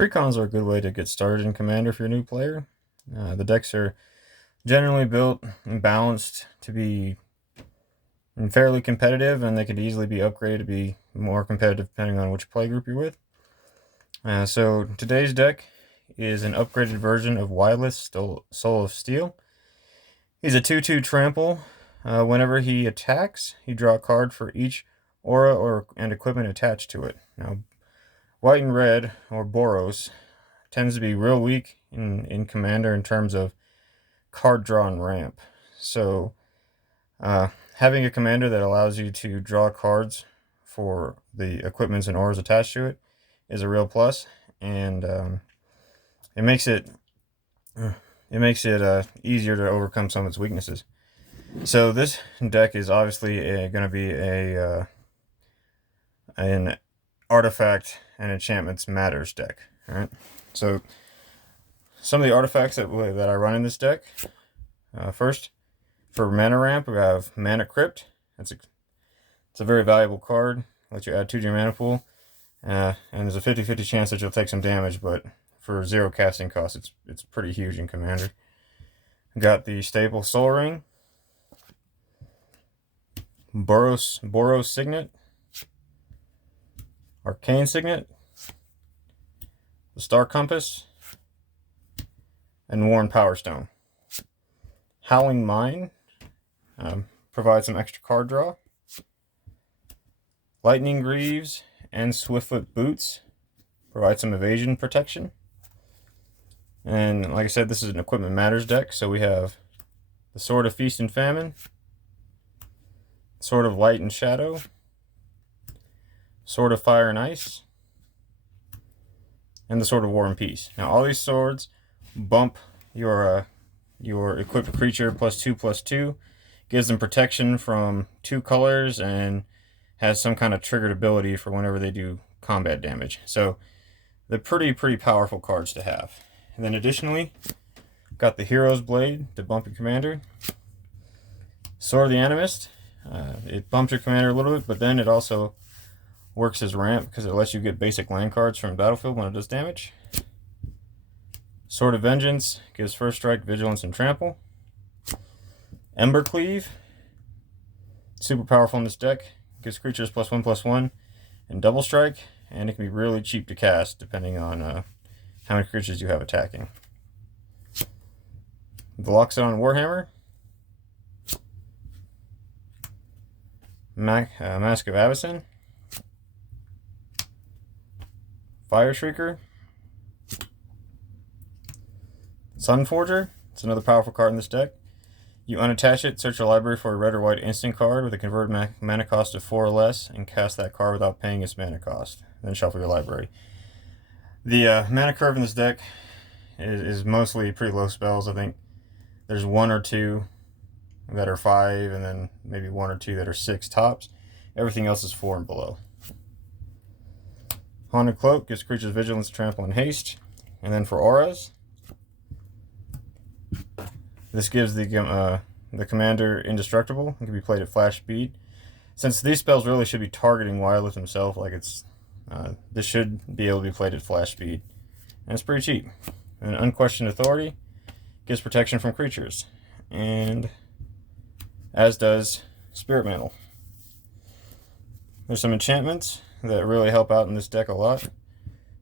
Precons are a good way to get started in Commander if you're a new player. The decks are generally built and balanced to be fairly competitive, and they could easily be upgraded to be more competitive depending on which play group you're with. So today's deck is an upgraded version of Wyleth, Soul of Steel. He's a 2/2 trample. Whenever he attacks, you draw a card for each aura and equipment attached to it. Now, white and red, or Boros, tends to be real weak in Commander in terms of card draw and ramp. So having a commander that allows you to draw cards for the equipments and auras attached to it is a real plus, and it makes it easier to overcome some of its weaknesses. So this deck is obviously going to be an artifact and enchantments matters deck. All right. So some of the artifacts that I run in this deck. First, for mana ramp, we have Mana Crypt. It's a very valuable card. Lets you add 2 to your mana pool, and there's a 50-50 chance that you'll take some damage, but for 0 casting cost, it's pretty huge in Commander. Got the staple Soul Ring, Boros Signet, Arcane Signet, the Star Compass, and Worn Power Stone. Howling Mine provides some extra card draw. Lightning Greaves and Swiftfoot Boots provide some evasion protection. And like I said, this is an Equipment Matters deck, so we have the Sword of Feast and Famine, Sword of Light and Shadow, Sword of Fire and Ice, and the Sword of War and Peace. Now all these swords bump your equipped creature +2/+2, gives them protection from 2 colors, and has some kind of triggered ability for whenever they do combat damage. So they're pretty powerful cards to have. And then additionally, got the Hero's Blade to bump your commander. Sword of the Animist. It bumps your commander a little bit, but then it also works as ramp because it lets you get basic land cards from battlefield when it does damage. Sword of Vengeance gives first strike, vigilance, and trample. Ember Cleave, super powerful in this deck, gives creatures +1/+1 and double strike, and it can be really cheap to cast depending on how many creatures you have attacking. The Loxodon Warhammer, Mask of Avacyn, Fire Shrieker, Sunforger. It's another powerful card in this deck. You unattach it, search your library for a red or white instant card with a converted mana cost of 4 or less, and cast that card without paying its mana cost. Then shuffle your library. The mana curve in this deck is mostly pretty low spells. I think there's 1 or 2 that are 5, and then maybe 1 or 2 that are 6 tops. Everything else is 4 and below. Haunted Cloak gives creatures vigilance, trample, and haste. And then for auras, this gives the commander indestructible. It can be played at flash speed. Since these spells really should be targeting Wyleth himself, this should be able to be played at flash speed. And it's pretty cheap. And Unquestioned Authority gives protection from creatures. And as does Spirit Mantle. There's some enchantments that really help out in this deck a lot.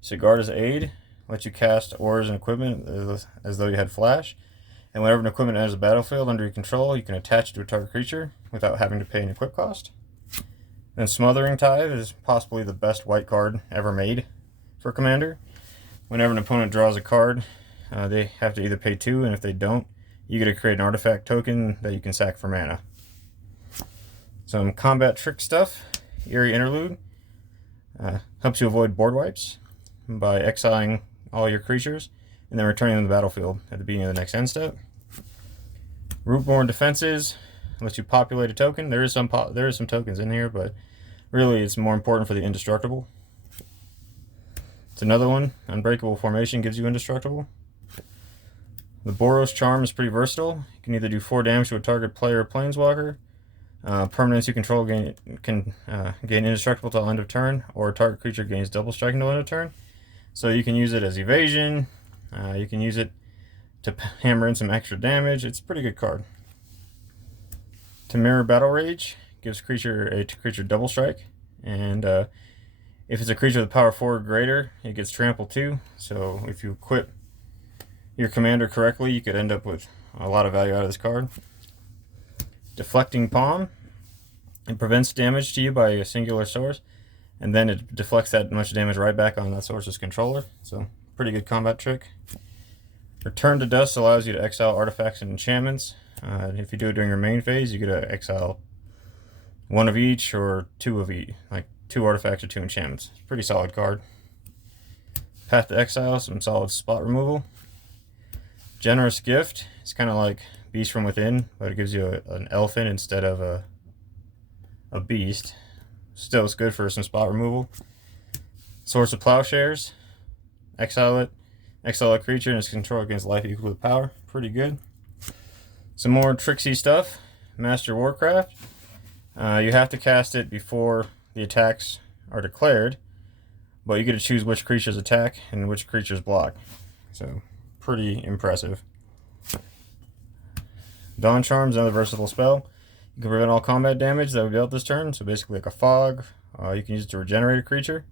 Sigarda's Aid lets you cast auras and equipment as though you had flash. And whenever an equipment enters the battlefield under your control, you can attach it to a target creature without having to pay an equip cost. Then Smothering Tithe is possibly the best white card ever made for Commander. Whenever an opponent draws a card, they have to either pay 2, and if they don't, you get to create an artifact token that you can sack for mana. Some combat trick stuff. Eerie Interlude helps you avoid board wipes by exiling all your creatures and then returning them to the battlefield at the beginning of the next end step. Rootborn Defenses lets you populate a token. There is some tokens in here, but really it's more important for the indestructible. It's another one. Unbreakable Formation gives you indestructible. The Boros Charm is pretty versatile. You can either do 4 damage to a target player or planeswalker. Permanents you control can gain indestructible till end of turn, or a target creature gains double strike until end of turn. So you can use it as evasion. You can use it to hammer in some extra damage. It's a pretty good card. To mirror Battle Rage, gives a creature double strike, and if it's a creature with power 4 or greater, it gets trample too. So if you equip your commander correctly, you could end up with a lot of value out of this card. Deflecting Palm, it prevents damage to you by a singular source, and then it deflects that much damage right back on that source's controller. So pretty good combat trick. Return to Dust allows you to exile artifacts and enchantments. If you do it during your main phase, you get to exile one of each or two of each, like 2 artifacts or 2 enchantments. Pretty solid card. Path to Exile, some solid spot removal. Generous Gift, it's kind of like Beast from Within, but it gives you an elephant instead of a beast. Still, it's good for some spot removal. Swords of Plowshares, exile it. Exile a creature and its control against life equal to power. Pretty good. Some more tricksy stuff. Master Warcraft. You have to cast it before the attacks are declared, but you get to choose which creatures attack and which creatures block. So, pretty impressive. Dawn Charm's another versatile spell. You can prevent all combat damage that would be dealt this turn, so basically like a fog. You can use it to regenerate a creature.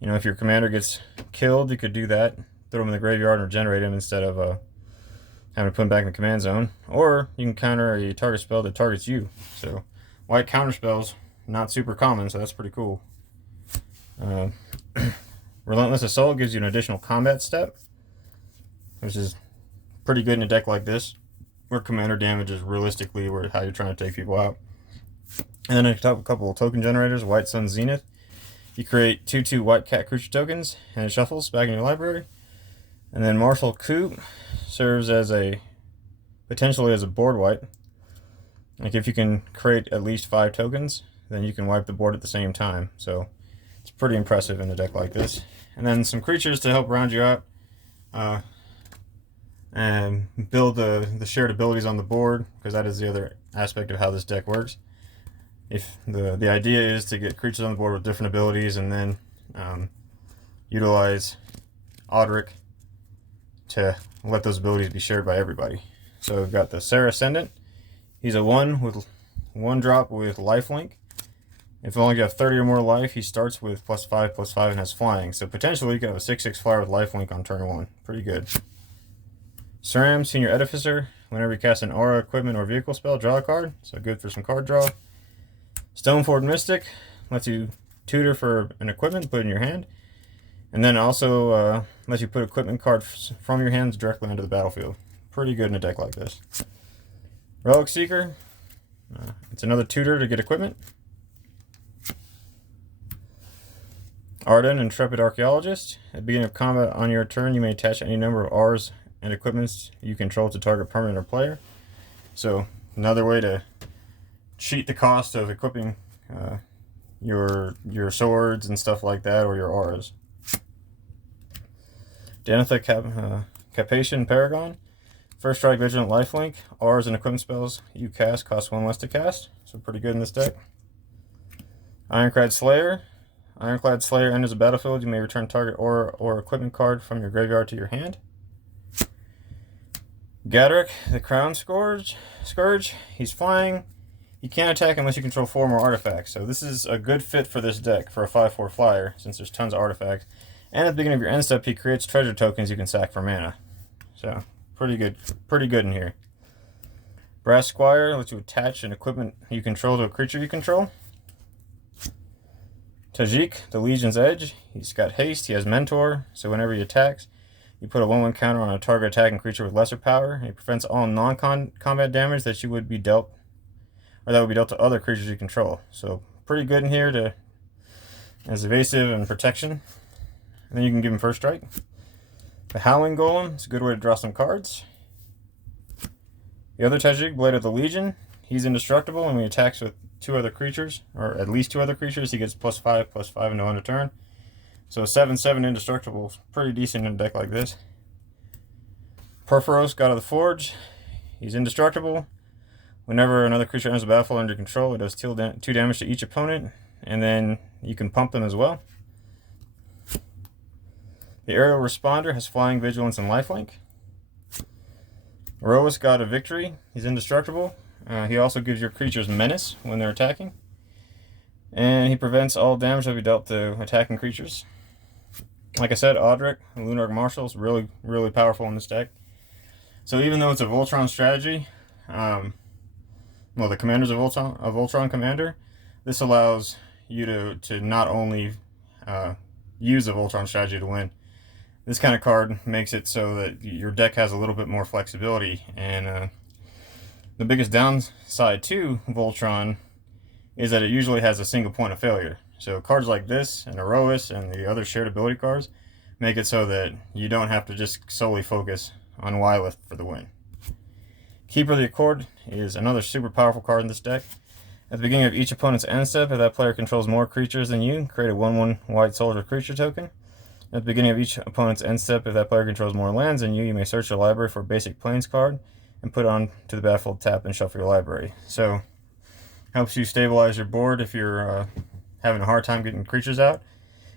You know, if your commander gets killed, you could do that. Throw him in the graveyard and regenerate him instead of having to put him back in the command zone. Or you can counter a target spell that targets you. So, white counter spells, not super common, so that's pretty cool. Relentless Assault gives you an additional combat step, which is pretty good in a deck like this, where commander damage is realistically how you're trying to take people out. And then a couple of token generators. White Sun Zenith. You create 2/2 white cat creature tokens, and it shuffles back in your library. And then Martial Coup serves as potentially as a board wipe. Like if you can create at least 5 tokens, then you can wipe the board at the same time. So it's pretty impressive in a deck like this. And then some creatures to help round you out and build the shared abilities on the board, because that is the other aspect of how this deck works. If the idea is to get creatures on the board with different abilities, and then utilize Audric to let those abilities be shared by everybody. So we've got the Serra Ascendant. He's a 1/1 with lifelink. If you only have 30 or more life, he starts with +5/+5 and has flying. So potentially you can have a 6/6 flyer with lifelink on turn 1. Pretty good. SRAM, Senior Edificer. Whenever you cast an aura, equipment, or vehicle spell, draw a card. So good for some card draw. Stoneford Mystic lets you tutor for an equipment, put it in your hand. And then also lets you put equipment cards from your hands directly onto the battlefield. Pretty good in a deck like this. Relic Seeker. It's another tutor to get equipment. Arden, Intrepid Archaeologist. At the beginning of combat on your turn, you may attach any number of R's and equipments you control to target permanent or player. So another way to cheat the cost of equipping your swords and stuff like that, or your auras. Denethor Capation Paragon. First strike, Vigilant, Lifelink. Auras and equipment spells you cast cost 1 less to cast, so pretty good in this deck. Ironclad Slayer. Ironclad Slayer enters the battlefield. You may return target aura or equipment card from your graveyard to your hand. Gadrick, the Crown Scourge. He's flying. You can't attack unless you control 4 more artifacts. So this is a good fit for this deck for a 5/4 flyer, since there's tons of artifacts. And at the beginning of your end step, he creates treasure tokens you can sack for mana. So pretty good in here. Brass Squire lets you attach an equipment you control to a creature you control. Tajik, the Legion's Edge. He's got haste, he has Mentor, so whenever he attacks, you put a 1/1 counter on a target attacking creature with lesser power. He prevents all non-combat damage that would be dealt to other creatures you control. So pretty good in here as evasive and protection. And then you can give him first strike. The Howling Golem is a good way to draw some cards. The other Tajik, Blade of the Legion. He's indestructible, and when he attacks with 2 other creatures, or at least 2 other creatures, he gets +5/+5 and no end of turn. So 7/7 indestructible is pretty decent in a deck like this. Perforos, God of the Forge. He's indestructible. Whenever another creature enters the battlefield under control, it does 2 damage to each opponent, and then you can pump them as well. The aerial responder has flying, vigilance, and lifelink. Roas, god of victory. He's indestructible. He also gives your creatures menace when they're attacking. And he prevents all damage that be dealt to attacking creatures. Like I said, Audric, Lunarch Marshal, is really, really powerful in this deck. So even though it's a Voltron strategy, well, the commander's a Voltron commander, this allows you to not only use a Voltron strategy to win. This kind of card makes it so that your deck has a little bit more flexibility. And the biggest downside to Voltron is that it usually has a single point of failure. So cards like this and Aroas and the other shared ability cards make it so that you don't have to just solely focus on Wyleth for the win. Keeper of the Accord is another super powerful card in this deck. At the beginning of each opponent's end step, if that player controls more creatures than you, create a 1/1 white soldier creature token. At the beginning of each opponent's end step, if that player controls more lands than you may search your library for a basic plains card and put it on to the battlefield, tap, and shuffle your library. So, helps you stabilize your board if you're having a hard time getting creatures out.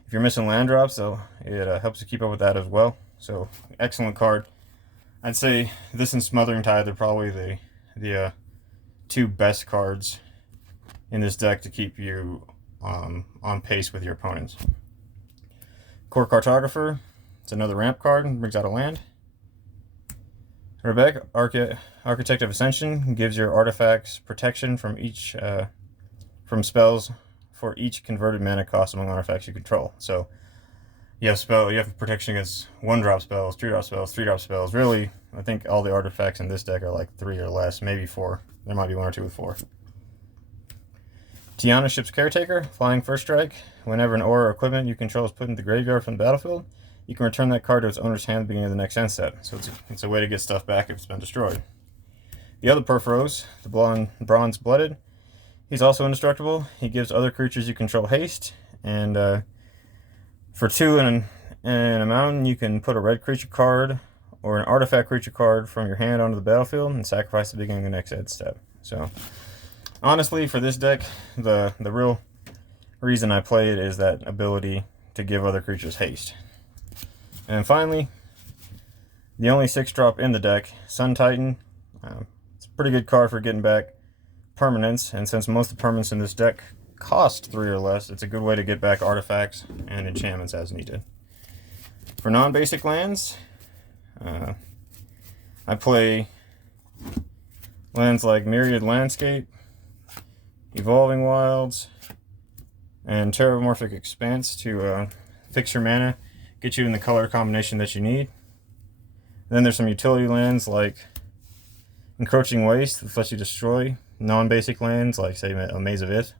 If you're missing land drops, so it helps you keep up with that as well. So, excellent card. I'd say this and Smothering Tide are probably the two best cards in this deck to keep you on pace with your opponents. Core Cartographer, it's another ramp card, brings out a land. Rebecca, Architect of Ascension, gives your artifacts protection from from spells for each converted mana cost among artifacts you control. So you have protection against 1-drop spells, 2-drop spells, 3-drop spells. Really, I think all the artifacts in this deck are like 3 or less, maybe 4. There might be 1 or 2 with 4. Tiana, Ship's Caretaker, flying first strike. Whenever an aura or equipment you control is put into the graveyard from the battlefield, you can return that card to its owner's hand at the beginning of the next end step. So it's a way to get stuff back if it's been destroyed. The other Purphoros, the Bronze Blooded, he's also indestructible. He gives other creatures you control haste, and for 2 and a mountain, you can put a red creature card or an artifact creature card from your hand onto the battlefield and sacrifice at the beginning of the next end step. So honestly, for this deck, the real reason I play it is that ability to give other creatures haste. And finally, the only 6-drop in the deck, Sun Titan. It's a pretty good card for getting back permanents, and since most of the permanents in this deck cost 3 or less, it's a good way to get back artifacts and enchantments as needed. For non-basic lands, I play lands like Myriad Landscape, Evolving Wilds, and Terramorphic Expanse to fix your mana, get you in the color combination that you need. Then there's some utility lands like Encroaching Waste, which lets you destroy non-basic lands like, say, a Maze of Ith,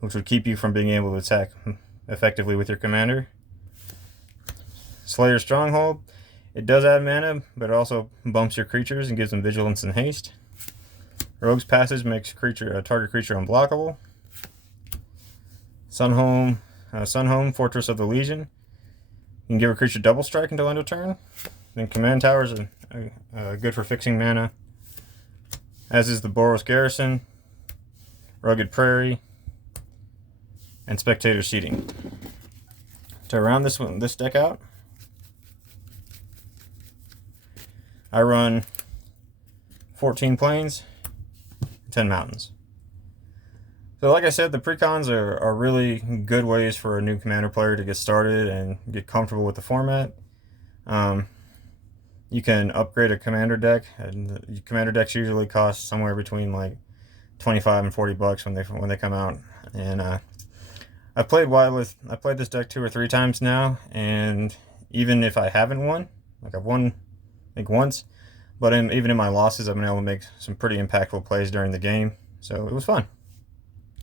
which would keep you from being able to attack effectively with your commander. Slayer's Stronghold, it does add mana, but it also bumps your creatures and gives them vigilance and haste. Rogue's Passage makes target creature unblockable. Sunhome, Fortress of the Legion. You can give a creature double strike until end of turn. Then Command Towers are good for fixing mana, as is the Boros Garrison, Rugged Prairie, and Spectator Seating. To round this deck out, I run 14 plains, 10 mountains. So like I said, the precons are really good ways for a new commander player to get started and get comfortable with the format. You can upgrade a commander deck, and commander decks usually cost somewhere between like $25 and $40 when they come out. And I played Wyleth. I played this deck 2 or 3 times now, and even if I haven't won, like I've won I think once, but even in my losses, I've been able to make some pretty impactful plays during the game. So it was fun.